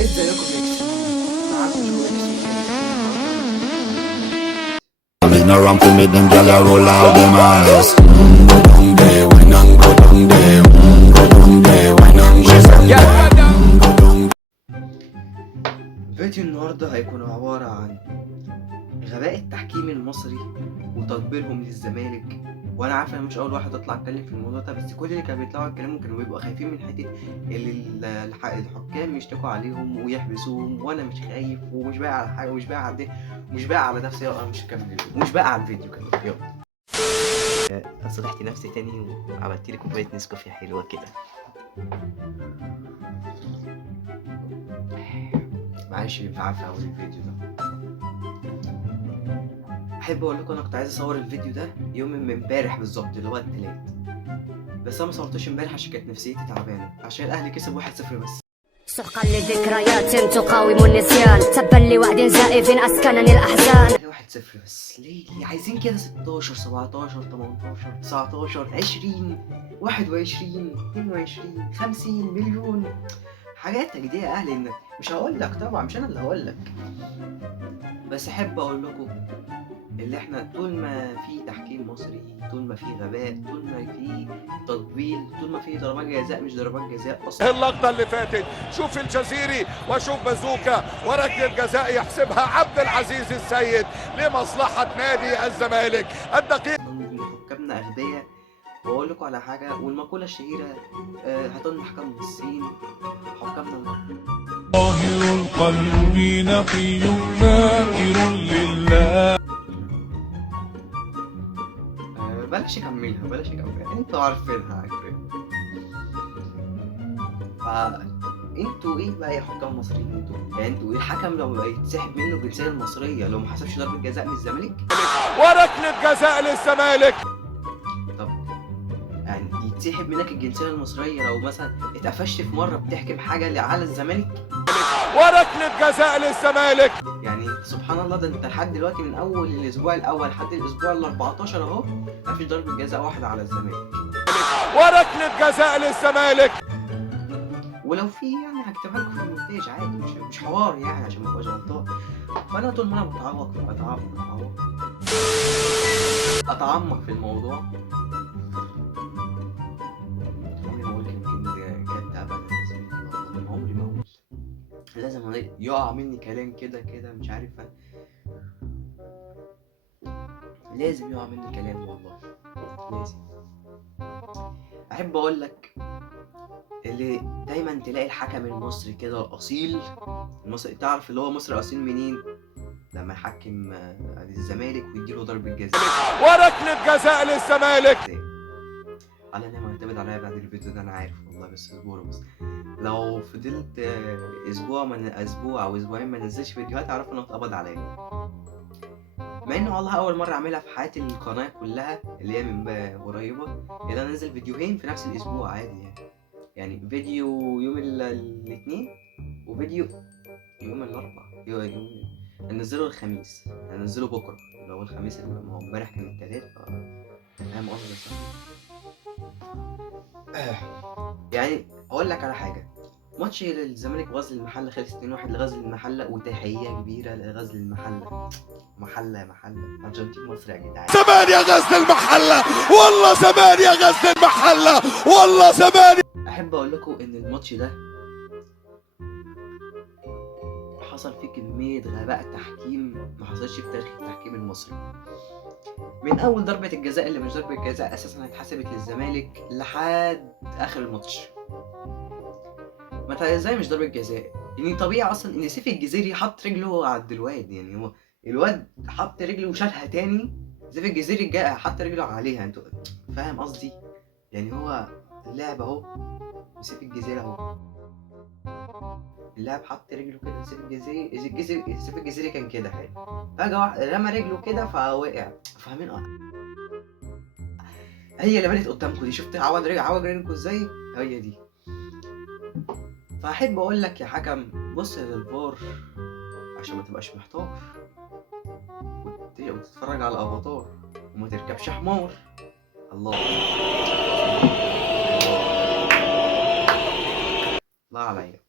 ازيكم يا معاكم شوية Coming around to me, them gyal a roll out them eyes. Go down there, wine and go down there. Go down there, wine and go down there. Go down. فيديو النهاردة هيكون عبارة عن غباء التحكيم المصري وتطبيلهم للزمالك. وانا عارف انا مش اول واحد اطلع اتكلم في الموضوع ده، بس كل اللي كانوا بيطلعوا يتكلموا كانوا بيبقوا خايفين من حته اللي الحكام يشتكوا عليهم ويحبسوهم، وانا مش خايف ومش باقي على حاجه ومش باقي على ومش باقي على نفسي. انا مش هكمل الفيديو ومش باقي على الفيديو كمان. يلا صلحت نفسي تاني وعملت لي كوبايه نسكافيه حلوه كده. معلش ينفع في اول الفيديو ده. احب اقول لكم انا كنت عايز اصور الفيديو ده يوم من امبارح بالظبط اللي هو التلات، بس انا ما صورتوش امبارح عشان كانت نفسيتي تعبانه عشان الاهلي كسب 1-0 بس. سحقا لذكريات تقاوم النسيان، تبا لوعد زائف اسكنني الاحزان. 1-0 بس ليه عايزين كده 16 17 18 19 20 21 22 50 مليون حاجات تجديه يا اهلي؟ إن مش هقول لك طبعا، مش انا اللي هقول لك، بس احب اقول لكم اللي احنا طول ما في تحكيم مصري، طول ما في غباء، طول ما في تطبيل، طول ما في ضربات جزاء مش ضربات جزاء اصلا. اللقطة اللي فاتت شوف الجزيري وشوف بازوكا وركله الجزاء يحسبها عبد العزيز السيد لمصلحة نادي الزمالك. الدقيق حكامنا اغبياء. واقول لكم على حاجه، والمقوله الشهيره هاتون الحكام من الصين، حكامنا طاهر القلب نقي ذاكر لله. بلاش اكملها انتوا عارفينها انتوا ايه بقى يا حكام مصريين؟ انتوا يعني انتوا ايه؟ الحكم لو بقى يتسحب منه الجنسيه المصريه لو ما حسبش ضربه جزاء من الزمالك وركله جزاء للزمالك. طب يعني يتسحب منك الجنسيه المصريه لو مثلا اتقفشت في مره بتحكم حاجه على الزمالك وركله جزاء للزمالك. يعني سبحان الله، ده انت لحد دلوقتي من اول الاسبوع الاول لحد الاسبوع ال 14 اهو مفيش ضربه جزاء واحده على الزمالك. وركله جزاء للزمالك. ولو في يعني هكتبها لكم في المونتاج عادي، مش حوار يعني عشان ما ابقاش غلطان. فانا طول ما انا اتعمق في الموضوع عمري ما اقول كلمه جد ابدا. عمري ما اقول، لازم يقع مني كلام كده مش عارف، لازم يقع مني كلام والله لازم. احب اقول لك اللي دايما تلاقي الحكم المصري كده الاصيل المصري، تعرف اللي هو مصري اصيل منين؟ لما يحكم الزمالك ويديله ضربة جزاء وركله جزاء للزمالك. انا معتمد عليا بعد الفيديو ده انا عارف والله، بس اصبروا بس. لو فضلت اسبوع او اسبوعين ما نزلش فيديوهات اعرف انه اتقبض عليا، مع انه والله اول مره اعملها في حياتي القناه كلها اللي هي من قريبه، ان انا انزل فيديوهين في نفس الاسبوع عادي يعني فيديو يوم الاثنين وفيديو يوم الاربعاء، يوم هنزله الخميس، هنزله بكره اللي هو الخميس اللي ما هو امبارح كان التلات، فاهم قصدي صح؟ يعني اقول لك على حاجه، ماتش الزمالك وغزل المحله خلص 2-1 لغزل المحله، وتحيه كبيره لغزل المحله. محله ارجنتين مصر يا جدعان. زمان يا غزل المحله، والله زمان يا غزل المحله، والله زمان. احب اقول لكم ان الماتش ده حصل فيه كميه غباء تحكيم ما حصلش في تاريخ التحكيم المصري، من اول ضربه الجزاء اللي مش ضربه جزاء اساسا اتحسبت للزمالك لحد اخر الماتش. ما ازاي مش ضربه جزاء؟ يعني طبيعي اصلا ان سيف الجزيري حط رجله على الواد، يعني هو الواد حط رجله وشالها تاني، سيف الجزيري جاء حط رجله عليها، انتوا فاهم قصدي؟ يعني هو اللاعب اهو وسيف الجزيري اهو، اللاعب حط رجله كده، سيف الجزيري كان كده حلو، فجأة رمى رجله كده فوقع، فاهمين؟ هي اللي بنت قدامكم دي، شفت عوج رجلكم ازاي؟ هي دي. فاحب اقول لك يا حكم بص للفار عشان ما تبقاش محتار وتتفرج على الافاتار وما تركبش حمار. الله عليا.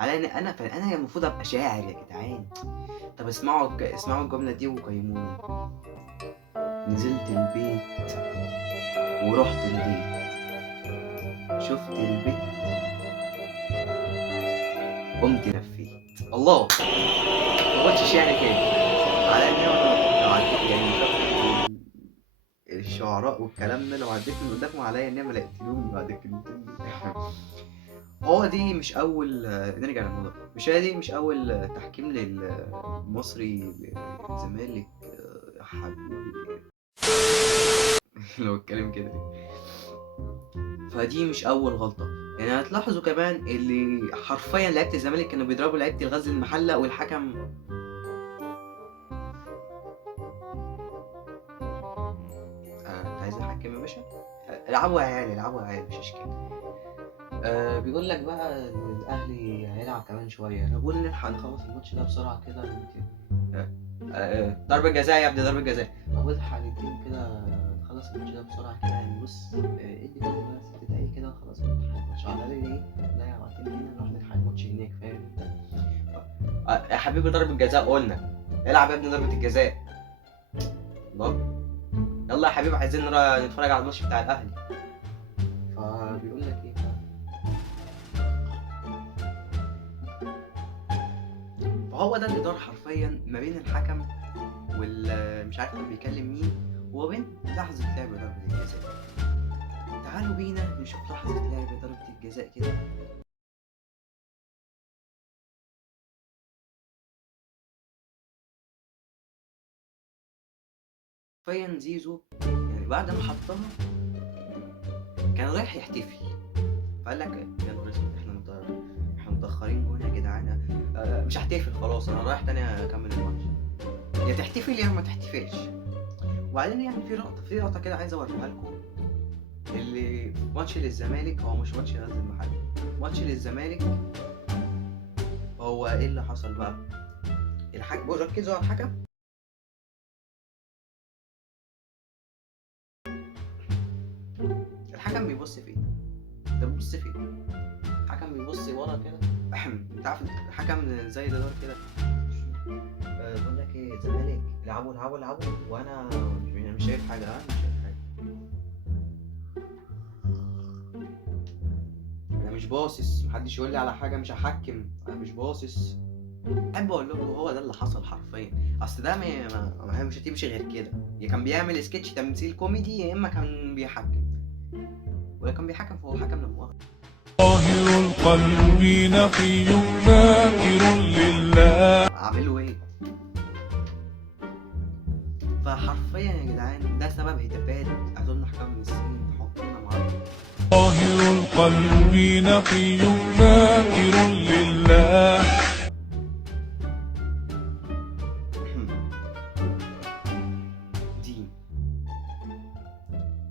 على ان انا المفروض ابقى شاعر يا جدعان. طب اسمعوا الجمله دي وقيموني. نزلت البيت ورحت البيت، شفت البيت قمت لفيت. الله، ما قلتش شعر تاني. على ان لو عديت يعني الشعراء والكلام ده، لو عديت من قدامهم عليا انما لقيتلهم بعد الكلمتين دول. هو دي مش اول نرجع للموضوع. مش اول تحكيم للمصري للزمالك يا حبيبي. لو اتكلم كده فدي مش اول غلطه. يعني هتلاحظوا كمان اللي حرفيا لعيبه الزمالك كانوا بيضربوا لعيبه الغزل المحله والحكم انت عايز الحكم يا باشا؟ العبوا يا عيال، العبوا يا عيال، مش اشكال. بيقول لك بقى الاهلي هيلعب كمان شويه. انا بقول نلحق نخلص الماتش ده بسرعه كده. ضربه جزاء يا ابني، ضربه جزاء. بقول نلحق نديهم كده نخلص الماتش ده بسرعه كده. يعني بص ادي كده بقى 6 دقايق كده ونخلص الماتش على الاقل. ايه ضيع وقتين هنا نروح نلحق الماتش هناك، فاهم انت؟ يا حبيبي ضربه جزاء قلنا، العب يا ابني ضربه الجزاء. الله، يلا يا حبيبي عايزين نتفرج على الماتش بتاع الاهلي. فبيقول لك ايه، فهو ده اللي دار حرفيا ما بين الحكم مش عارف كان بيكلم مين، وبين لحظة لعب ضربة الجزاء. تعالوا بينا نشوف لحظة لعب ضربة الجزاء كده. حرفيا زيزو يعني بعد ما حطها كان رايح يحتفل، فقال لك يا نهار اسود احنا متأخرين جون يا جدعان. مش هحتفل خلاص، انا رايح تاني اكمل الماتش. يا تحتفل يا ما تحتفلش. وبعدين يعني في لقطة كده عايز اوريها لكم. اللي ماتش للزمالك، هو مش ماتش غزل المحله، ماتش للزمالك. هو ايه اللي حصل بقى؟ الحكم، ركزوا على الحكم. الحكم بيبص فين؟ ده بيبص فين؟ الحكم بيبص ورا كده. انت عارف الحكم زي ده كده. بقول لك ايه، الزمالك العبوا وانا مش شايف حاجه. مش شايف حاجه، انا مش باصص. محدش يقول لي على حاجه مش هحكم، انا مش باصص. احب اقول لكم هو ده اللي حصل حرفيا. اصل ده ما مش هتمشي غير كده. يا كان بيعمل سكتش تمثيل كوميدي، يا اما كان بيحكم. ولا كان بيحكم فهو حكم للمؤاخذة. طاهر القلب نقي ذاكر لله. اعملوا ايه؟ فحرفيا يا جدعان ده سبب هتافات اظن حكام من السنين تحطونا معاهم. طاهر القلب نقي ذاكر لله. دين.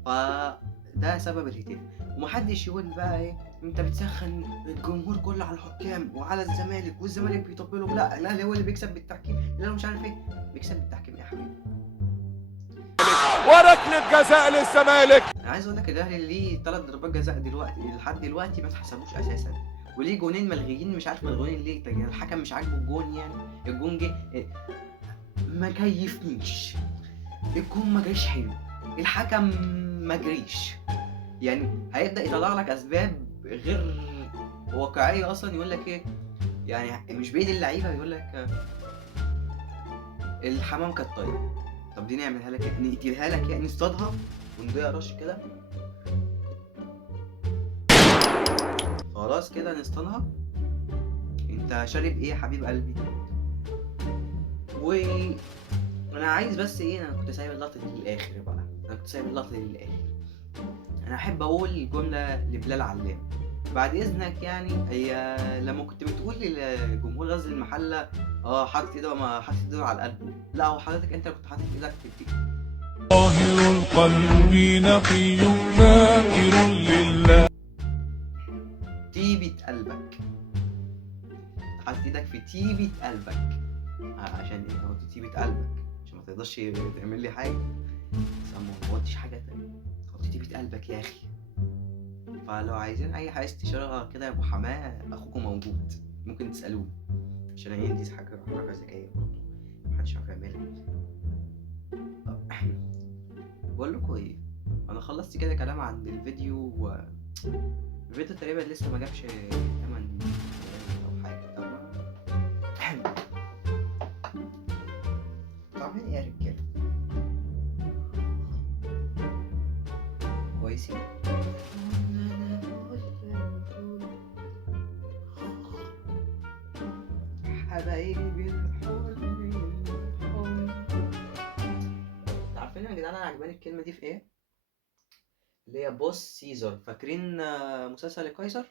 فده سبب الهتاف. ومحدش يقول بقى ايه انت بتسخن الجمهور كله على الحكام وعلى الزمالك، والزمالك بيطبلوا. لا، الاهلي هو اللي بيكسب بالتحكيم. لا مش عارف ايه بيكسب بالتحكيم يا حبيبي. وركلة جزاء للزمالك. انا عايز اقول لك الاهلي ليه 3 ضربات جزاء دلوقتي لحد دلوقتي ما اتحسبوش اساسا، وليه جونين ملغيين مش عارف ملغيين ليه. يعني الحكم مش عاجبه الجون، يعني الجون جه ما كيفنيش، الجون ما جاش حلو، الحكم ما جريش. يعني هيبدا يطلع لك اسباب غير واقعيه اصلا. يقول لك ايه يعني مش بايد اللعيبه، يقول لك الحمام كانت طايره. طب دي نعملها لك يعني، نقتلها لك يعني، نصطادها ونضيع رش كده خلاص كده نصطادها. انت شارب ايه يا حبيب قلبي؟ وانا عايز بس ايه، انا كنت سايب اللقطه دي للاخر بقى. انا احب اقول جمله لبلال علام بعد اذنك. يعني هي لما كنت بتقول لجمهور غزل المحله حاطط ايده على القلب، لا هو حضرتك انت كنت حاطط ايدك في طاهر القلب نقي ذاكر لله. تيبة قلبك، حاطط ايدك في تيبة قلبك. عشان ايه؟ انا قلت تيبة قلبك عشان ما تقدرش تعمل لي حاجه، بس ما قلتش حاجه تانية. قلت تيبة قلبك يا اخي. فلو عايزين اي حاجه استشاره كده يا ابو حماه، اخوكم موجود ممكن تسألوه، عشان هي دي حركة ذكية برضه محدش عارف يعملها. بقول لكم ايه، انا خلصت كده كلام عن الفيديو الفيديو تقريبا لسه ما جابش 8 او حاجه. طبعا يا رجاله كويسين. حبايبي عارفين يا جدعان انا عجباني الكلمه دي في ايه؟ اللي هي بوس سيزر. فاكرين مسلسل القيصر؟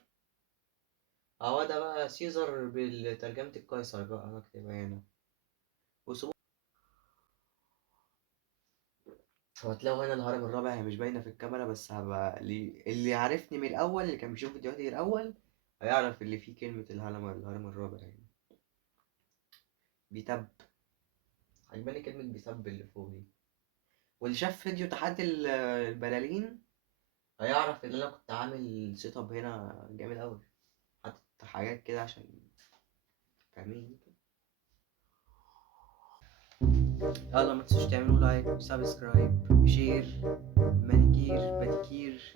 اهو ده بقى سيزر بالترجمة القيصر بقى هكتبها هنا. وسيبوه، وهتلاقوا هنا الهرم الرابع. هي مش باينة في الكاميرا بس هبقى اللي عارفني من الأول، اللي كان بيشوف فيديوهاتي الأول هيعرف اللي فيه كلمة الهرم الرابع يعني. بيتب، عجباني كلمة بيتب اللي فوق دي. واللي شاف فيديو تحدي البلالين هيعرف ان انا كنت عامل سيت اب هنا جامد اوي، حاطط حاجات كده عشان فاهمين. يلا ما تنسوش تعملوا لايك، سبسكرايب، شير، مانيكير، باديكير.